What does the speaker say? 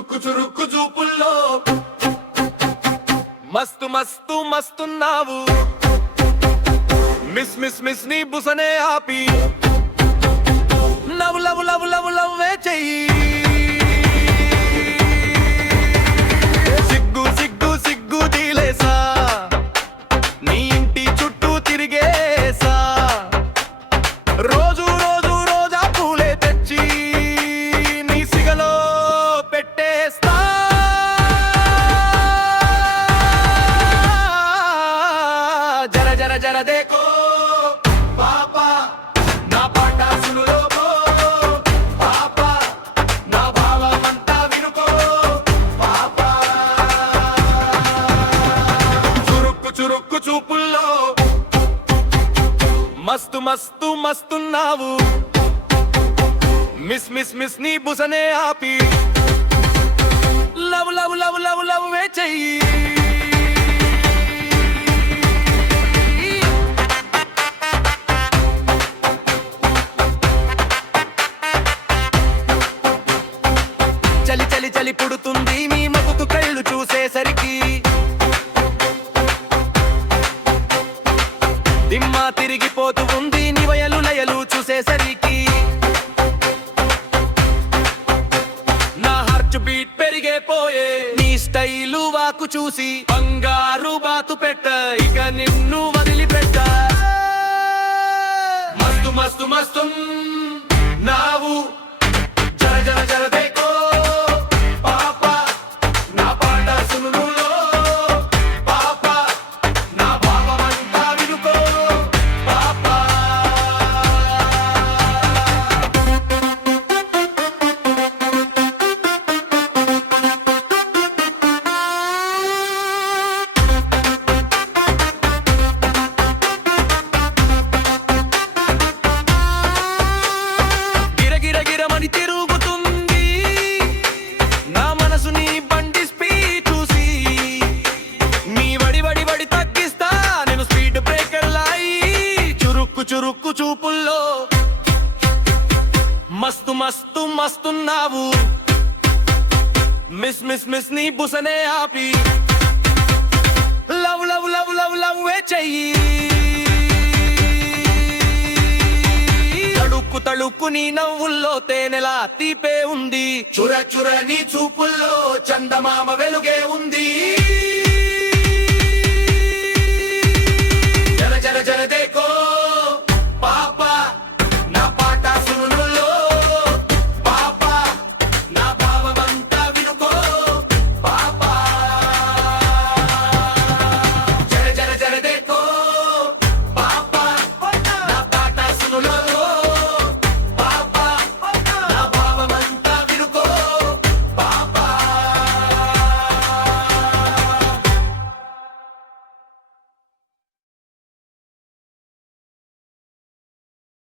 చురుక్కు చురుక్కు చూపుల్లో మస్తు మస్తు మస్తున్నావు మిస్ మిస్ మిస్ నీ బుసనే ఆపి లవ్ లవ్ లవ్ లవ్ లవ్వే చెయ్యి సిగ్గు సిగ్గు సిగ్గు తీలేసా నీ ఇంటి చుట్టూ తిరిగేసా రోజు రోజు రోజా పూలే తెచ్చి నీ సిగలో పెట్టేస్తా జర జర జర దేకో పాపా నా పాట సునులోకో పాపా నా భావమంతా వినుకో పాపా చురుక్కు చురుక్కు చూపుల్లో మస్తు మస్తు మస్తున్నావు మిస్ మిస్ మిస్ నీ బుసనే ఆపి love love love love love వే చెయ్యి చలి చలి చలి పుడుతుంది మీ మగుతు కళ్ళు చూసేసరికి దిమ్మా తిరిగిపోతూ ఉంది నీ వయలు లయలు చూసేసరికి నా హార్ట్ బీట్ పెరిగే పోయే నీ స్టైలు వాకు చూసి బంగారు బాతు పెట్ట ఇక నిన్ను వదిలిపెట్ట మస్తు మస్తు మస్తు నావు జర జర జర దేకో పాపా నా పాట సునులో పాపా నా భావమంతా వినుకో పాపా గిరగిర గిరమని తిరుగుతుంది నా మనసు నీ బండి స్పీడ్ చూసి నీ వడి వడి వడి తగ్గిస్తా నేను స్పీడ్ బ్రేకర్ లాయి చురుక్కు చురుక్కు చూపుల్లో మస్తు మస్తు మస్తున్నావు మిస్ మిస్ మిస్ నీ బుసనే ఆపి love love love love love వే చెయ్యి తడుక్కు తడుక్కు నీ నవ్వుల్లో తేనెలా తీపే ఉంది చుర చుర నీ చూపుల్లో చందమామ వెలుగే ఉంది